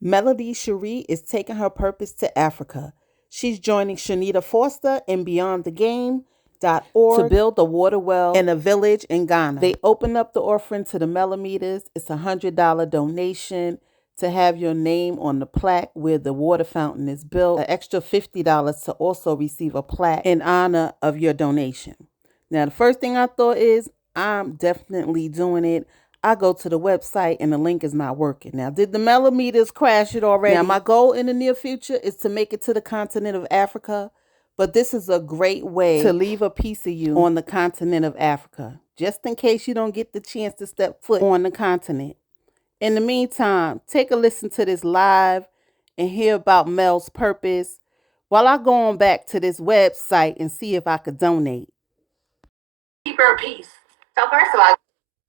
Melody Shari is taking her purpose to Africa. She's joining Shanita Foster and BeyondTheGame.org to build a water well in a village in Ghana. They open up the offering to the millimeters. It's a $100 donation to have your name on the plaque where the water fountain is built. An extra $50 to also receive a plaque in honor of your donation. Now, the first thing I thought is, I'm definitely doing it. I go to the website and the link is not working. Now, did the millimeters crash it already? Now, my goal in the near future is to make it to the continent of Africa, but this is a great way to leave a piece of you on the continent of Africa, just in case you don't get the chance to step foot on the continent. In the meantime, take a listen to this live and hear about Mel's purpose while I go on back to this website and see if I could donate. Keep her peace. So first of all,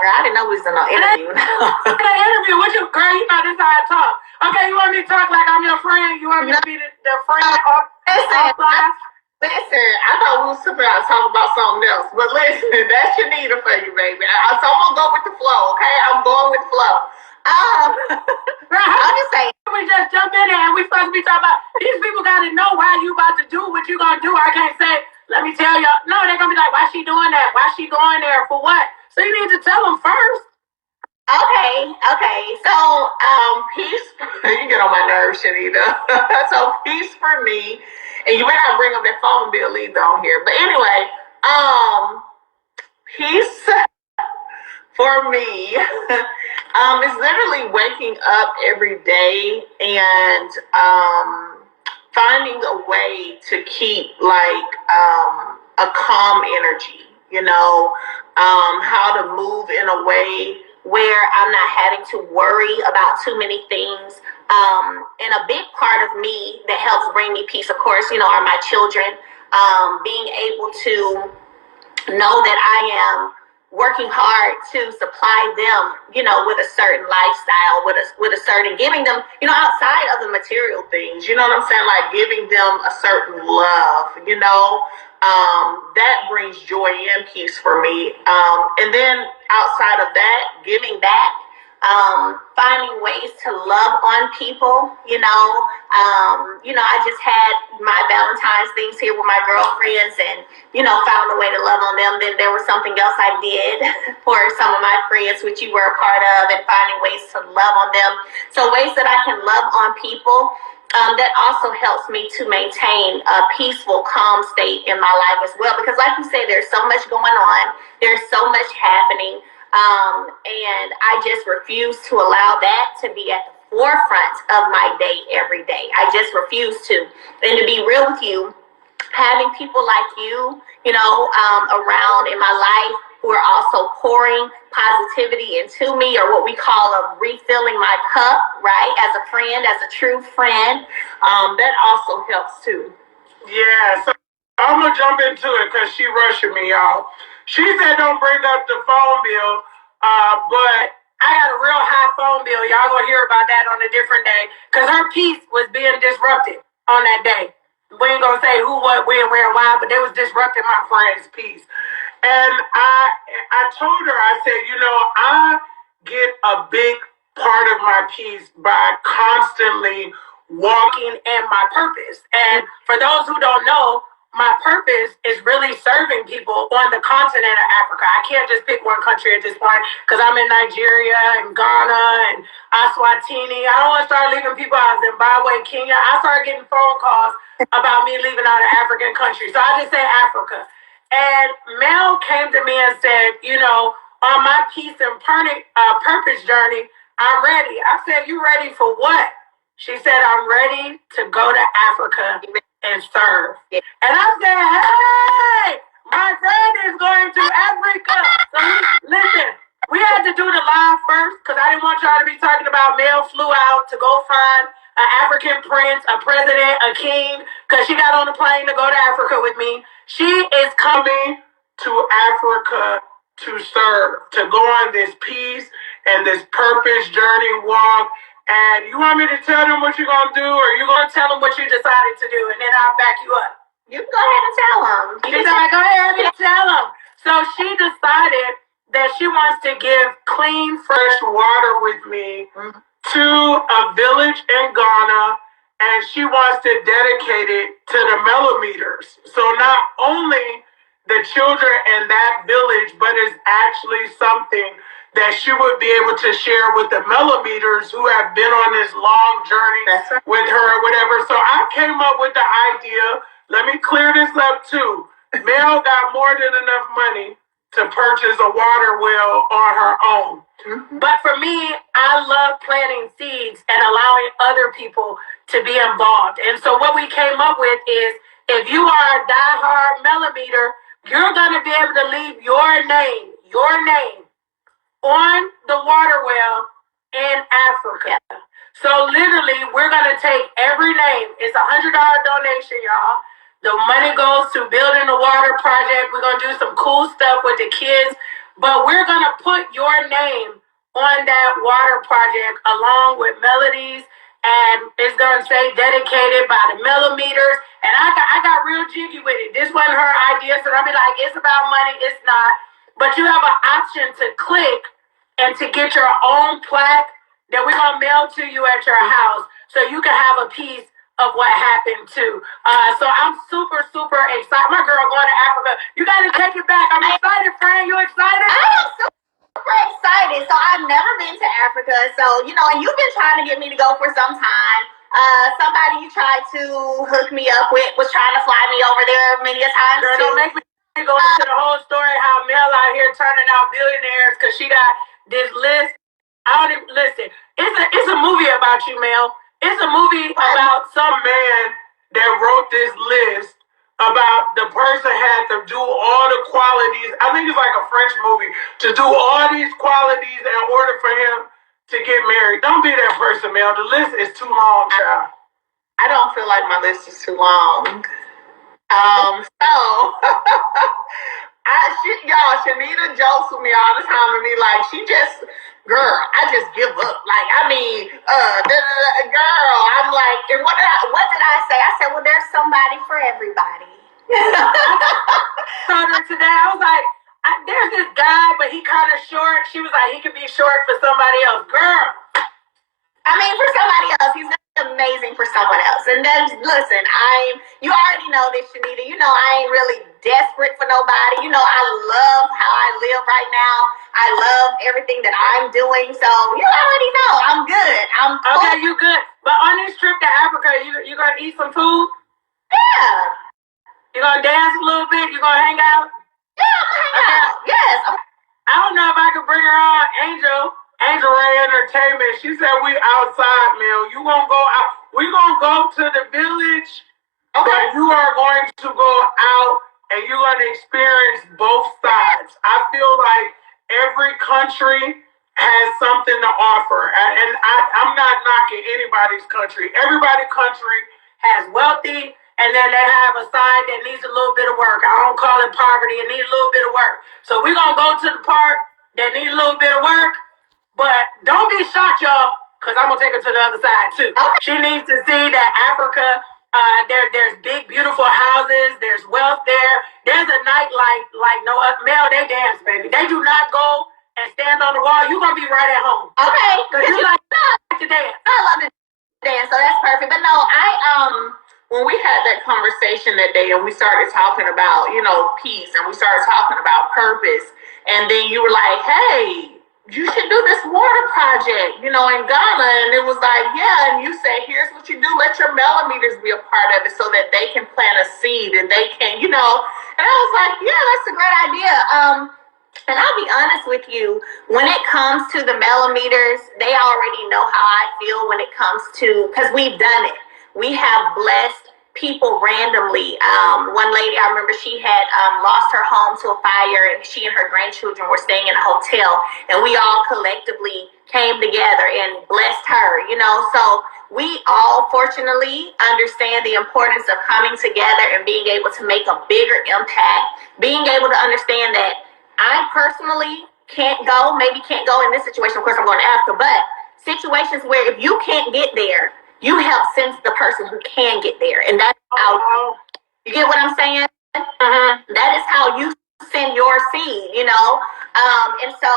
girl, I didn't know we was in an interview. An interview? What you, girl, you know this how I talk. Okay, you want me to talk like I'm your friend? You want me to be the friend off? Listen, I thought we was super out talking about something else. But listen, that's Shanita for you, baby. So I'm going to go with the flow, okay? I'm going with the flow. I'm just saying. We just jump in there and we supposed to be talking about, these people got to know why you about to do what you going to do. I can't say, let me tell y'all. No, they're going to be like, why she doing that? Why she going there? For what? So you need to tell them first. Okay. So, peace. You get on my nerves, Shanita. So, peace for me. And you better not bring up that phone bill either on here. But anyway, peace for me is literally waking up every day and finding a way to keep like a calm energy, how to move in a way where I'm not having to worry about too many things. And a big part of me that helps bring me peace, of course, are my children. Being able to know that I am working hard to supply them, with a certain lifestyle, with a certain, giving them, outside of the material things, you know what I'm saying? Like giving them a certain love, that brings joy and peace for me. And then outside of that, giving back, finding ways to love on people, I just had my Valentine's things here with my girlfriends and, found a way to love on them. Then there was something else I did for some of my friends, which you were a part of, and finding ways to love on them. So ways that I can love on people. That also helps me to maintain a peaceful, calm state in my life as well. Because like you said, there's so much going on. There's so much happening. And I just refuse to allow that to be at the forefront of my day every day. I just refuse to. And to be real with you, having people like you, around in my life who are also pouring positivity into me, or what we call a refilling my cup, right? As a friend, as a true friend, that also helps too. Yeah, so I'm gonna jump into it because she rushing me, y'all. She said don't bring up the phone bill, but I got a real high phone bill. Y'all gonna hear about that on a different day because her peace was being disrupted on that day. We ain't gonna say who, what, when, where, and why, but they was disrupting my friend's peace. And I told her, I said, I get a big part of my peace by constantly walking in my purpose. And for those who don't know, my purpose is really serving people on the continent of Africa. I can't just pick one country at this point because I'm in Nigeria and Ghana and Eswatini. I don't want to start leaving people out of Zimbabwe, Kenya. I started getting phone calls about me leaving out of African countries. So I just say Africa. And Mel came to me and said, on my peace and purpose journey, I'm ready. I said, you ready for what? She said, I'm ready to go to Africa and serve. And I said, hey, my friend is going to Africa. So listen, we had to do the live first because I didn't want y'all to be talking about Mel flew out to go find an African prince, a president, a king, because she got on a plane to go to Africa with me. She is coming to Africa to serve, to go on this peace and this purpose journey walk. And you want me to tell them what you're going to do, or you going to tell them what you decided to do, and then I'll back you up? You can go ahead and tell them. She said, go ahead and tell them. So she decided that she wants to give clean, fresh water with me to a village in Ghana, and she wants to dedicate it to the millimeters. So not only the children in that village, but it's actually something that she would be able to share with the millimeters who have been on this long journey with her or whatever. So I came up with the idea. Let me clear this up too. Mel got more than enough money to purchase a water well on her own. Mm-hmm. But for me, I love planting seeds and allowing other people to be involved. And so what we came up with is, if you are a diehard millimeter, you're going to be able to leave your name on the water well in Africa. So literally, we're going to take every name. It's $100 donation, y'all. The money goes to building the water project. We're going to do some cool stuff with the kids, but we're going to put your name on that water project along with Melody's, and it's going to say dedicated by the millimeters. And I got real jiggy with it. This wasn't her idea, so I'll be like, it's about money. It's not. But you have an option to click and to get your own plaque that we're going to mail to you at your house so you can have a piece of what happened too. So I'm super, super excited. My girl going to Africa. You got to take it back. I'm excited, friend. You excited? I am super excited. So I've never been to Africa. So, you know, and you've been trying to get me to go for some time. Somebody you tried to hook me up with was trying to fly me over there many a times. Girl, don't make me go into the whole story how Mel out here turning out billionaires because she got this list. I don't even listen. It's a movie about you, Mel. It's a movie about some man that wrote this list about the person had to do all the qualities. I think it's like a French movie, to do all these qualities in order for him to get married. Don't be that person, Mel. The list is too long, child. I don't feel like my list is too long. Y'all, Shanita jokes with me all the time and be like, girl, I just give up. Like, I mean, girl, I'm like, and what did I say? I said, well, there's somebody for everybody. Told her today, I was like, there's this guy, but he kind of short. She was like, he could be short for somebody else. Girl. I mean, for somebody else, he's amazing for someone else. And then, listen, you already know this, Shanita. You know I ain't really desperate for nobody. You know I love how I live right now. I love everything that I'm doing. So you already know I'm good. Okay, you good. But on this trip to Africa, you gonna eat some food? Yeah. You gonna dance a little bit? You gonna hang out? Yeah, I'm gonna hang out. Yes. I don't know if I could bring her on, Angel Ray Entertainment. She said we outside, Mel. You gonna go out? We gonna go to the village, okay. But you are going to go out and you're gonna experience both sides. I feel like every country has something to offer, and I'm not knocking anybody's country. Everybody's country has wealthy, and then they have a side that needs a little bit of work. I don't call it poverty. It needs a little bit of work. So we're gonna go to the part that needs a little bit of work. But don't be shocked, y'all, because I'm going to take her to the other side, too. Okay. She needs to see that Africa, there's big, beautiful houses. There's wealth there. There's a nightlife like no other. Mel, they dance, baby. They do not go and stand on the wall. You're going to be right at home. Okay. Because you like to dance. I love to dance, so that's perfect. But no, when we had that conversation that day and we started talking about, peace, and we started talking about purpose, and then you were like, hey, you should do this water project, in Ghana. And it was like, yeah. And you say, here's what you do. Let your millimeters be a part of it so that they can plant a seed and they can, And I was like, yeah, that's a great idea. And I'll be honest with you, when it comes to the millimeters, they already know how I feel when it comes to, because we've done it. We have blessed people randomly. One lady, I remember she had lost her home to a fire, and she and her grandchildren were staying in a hotel, and we all collectively came together and blessed her, So we all fortunately understand the importance of coming together and being able to make a bigger impact, being able to understand that I personally maybe can't go in this situation. Of course, I'm going to Africa, but situations where if you can't get there, you help send the person who can get there. And that's how, you get what I'm saying? Mm-hmm. That is how you send your seed, And so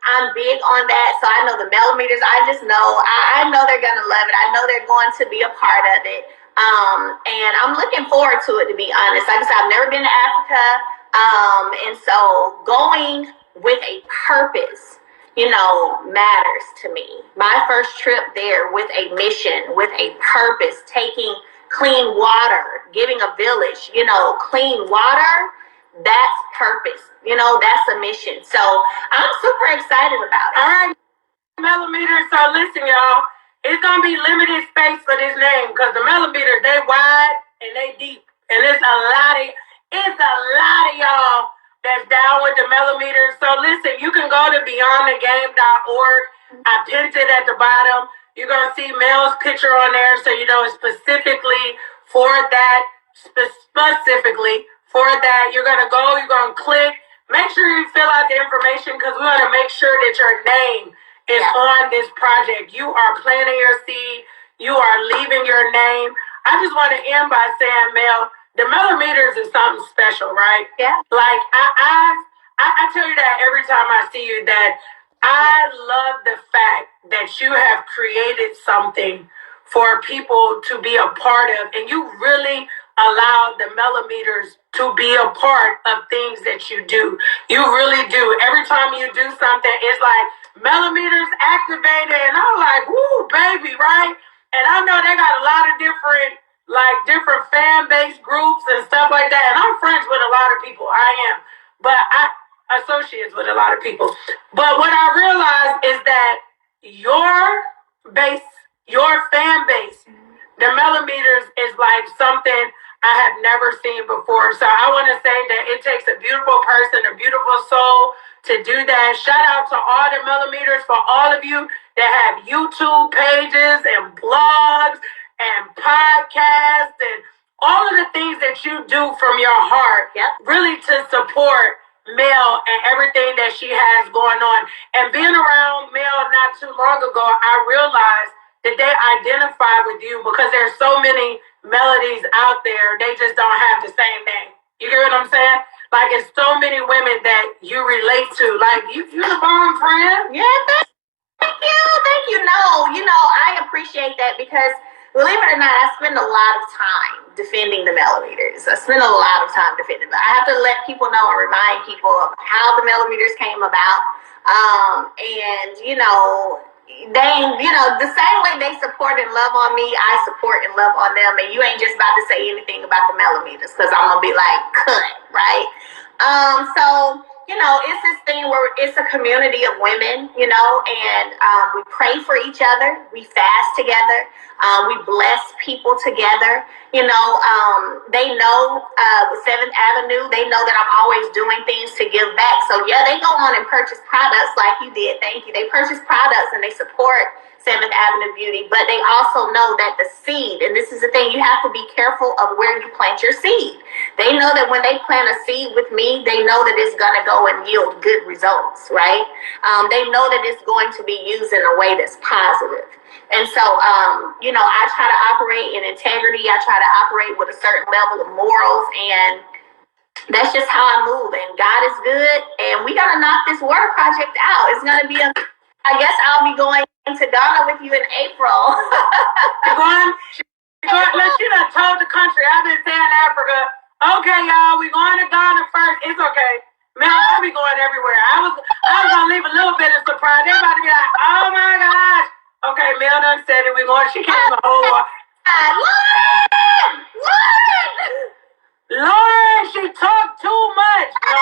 I'm big on that. So I know the millimeters. I just know, I know they're going to love it. I know they're going to be a part of it. And I'm looking forward to it, to be honest. Like I said, I've never been to Africa. And so going with a purpose, matters to me. My first trip there with a mission, with a purpose, taking clean water, giving a village, clean water, that's purpose. That's a mission. So I'm super excited about it. All right, millimeters. So listen, y'all, it's gonna be limited space for this name because the millimeters, they wide and they deep, and it's a lot of y'all that's down with the millimeters. So listen, you can go to beyondthegame.org. I pinned it at the bottom. You're gonna see Mel's picture on there, so you know it's specifically for that. You're gonna go. You're gonna click. Make sure you fill out the information because we want to make sure that your name is on this project. You are planting your seed. You are leaving your name. I just want to end by saying, Mel, the millimeters is something special, right? Yeah. Like I tell you that every time I see you, that I love the fact that you have created something for people to be a part of, and you really allow the millimeters to be a part of things that you do. You really do. Every time you do something, it's like millimeters activated, and I'm like, woo, baby, right? And I know they got a lot of different fan base groups and stuff like that, and I'm friends with a lot of people. I am, but I associates with a lot of people. But what I realized is that your fan base, the millimeters is like something I have never seen before. So I want to say that it takes a beautiful person, a beautiful soul to do that. Shout out to all the millimeters, for all of you that have YouTube pages and blogs and podcasts and all of the things that you do from your heart, really to support Mel and everything that she has going on. And being around Mel not too long ago, I realized that they identify with you because there's so many melodies out there. They just don't have the same name. You get what I'm saying? Like, it's so many women that you relate to. Like, you're the bomb, friend. Yeah, thank you. No, I appreciate that because, believe it or not, I spend a lot of time defending the millimeters. I spend a lot of time defending them. I have to let people know and remind people of how the millimeters came about. And the same way they support and love on me, I support and love on them. And you ain't just about to say anything about the millimeters because I'm gonna be like, cut, right? So it's this thing where it's a community of women, and we pray for each other, we fast together, we bless people together. They know with 7th Avenue, they know that I'm always doing things to give back. So yeah, they go on and purchase products like you did. Thank you. They purchase products and they support 7th Avenue Beauty, but they also know that the seed, and this is the thing, you have to be careful of where you plant your seed. They know that when they plant a seed with me, they know that it's going to go and yield good results, right? They know that it's going to be used in a way that's positive. And so, I try to operate in integrity. I try to operate with a certain level of morals, and that's just how I move. And God is good, and we got to knock this water project out. It's going to be I guess I'll be going to Ghana with you in April. You're going? Look, she done told the country. I've been saying Africa. Okay, y'all, we going to Ghana first. It's okay. Man, I'll be going everywhere. I was gonna leave a little bit of surprise. They're about to be like, oh my gosh. Okay, Mel done said it. We going. She came a whole lot. Lauren, she talked too much. No,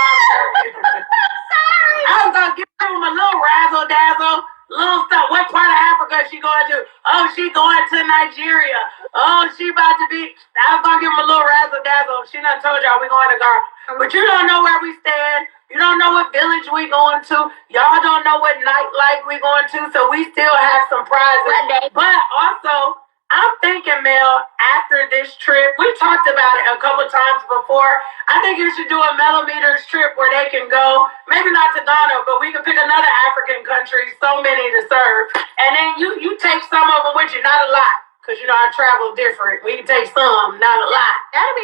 Sorry. I was gonna give him a little razzle dazzle, little stuff. What part of Africa she going to? Oh, she going to Nigeria. Oh, she about to be. I was gonna give him a little razzle dazzle. She done told y'all we going to Ghana, but you don't know where we stand. You don't know what village we going to. Y'all don't know what nightlife we going to. So we still have some prizes. But also, I'm thinking, Mel, after this trip, we talked about it a couple times before. I think you should do a millimeters trip where they can go, maybe not to Ghana, but we can pick another African country, so many to serve. And then you take some of them with you, not a lot, because I travel different. We can take some, not a lot,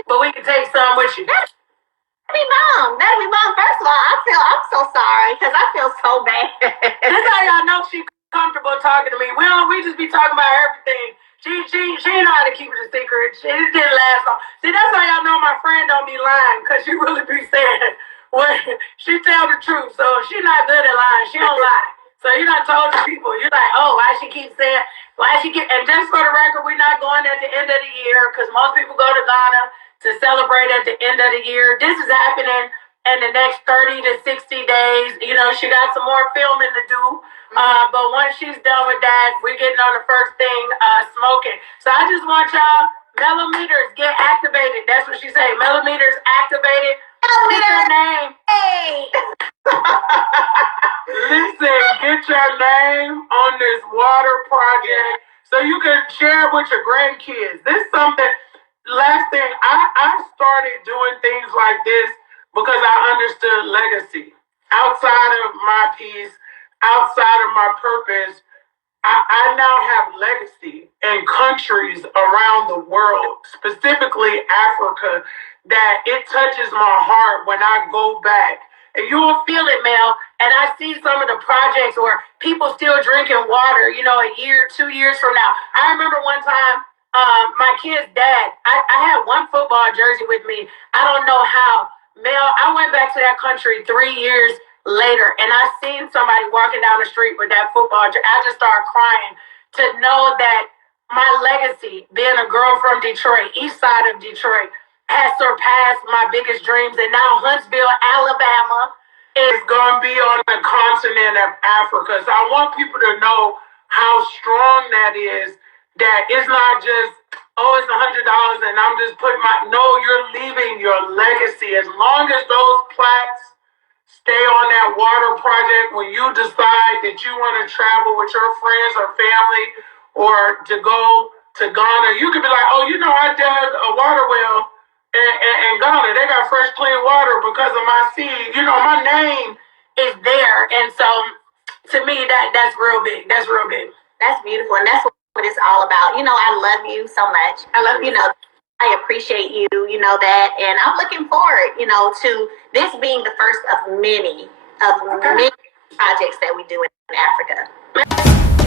but we can take some with you. That'd be bomb. First of all, I'm so sorry because I feel so bad. This how y'all know she comfortable talking to me. We just be talking about everything. She know how to keep it a secret. It didn't last long. See, that's how y'all know my friend don't be lying, because she really be saying what she tell the truth. So she not good at lying. She don't lie. So you done told the people. You're like, oh, why she keep saying, and just for the record, we're not going at the end of the year, because most people go to Ghana to celebrate at the end of the year. This is happening in the next 30 to 60 days. You know, she got some more filming to do. But once she's done with that, we're getting on the first thing, smoking. So I just want y'all, millimeters, get activated. That's what she said. Millimeters activated. Get your name. Hey. Listen, get your name on this water project so you can share it with your grandkids. This is something. Last thing, I started doing things like this because I understood legacy. Outside of my piece, outside of my purpose, I now have legacy in countries around the world, specifically Africa, that it touches my heart when I go back. And you will feel it, Mel. And I see some of the projects where people still drinking water, you know, a year, 2 years from now. I remember one time, my kid's dad, I had one football jersey with me. I don't know how. Mel, I went back to that country 3 years later, and I seen somebody walking down the street with that football jersey. I just started crying to know that my legacy, being a girl from Detroit, east side of Detroit, has surpassed my biggest dreams. And now Huntsville, Alabama is going to be on the continent of Africa. So I want people to know how strong that is, that it's not just, oh, it's $100 and I'm just putting no, you're leaving your legacy. As long as those plaques stay on that water project, when you decide that you want to travel with your friends or family or to go to Ghana, you could be like, oh, you know, I dug a water well in Ghana. They got fresh, clean water because of my seed. You know, my name is there. And so to me, that's real big. That's real big. That's beautiful. And that's what it's all about. You know, I love you so much. I love you. I appreciate you, you know that, and I'm looking forward, you know, to this being the first of many projects that we do in Africa.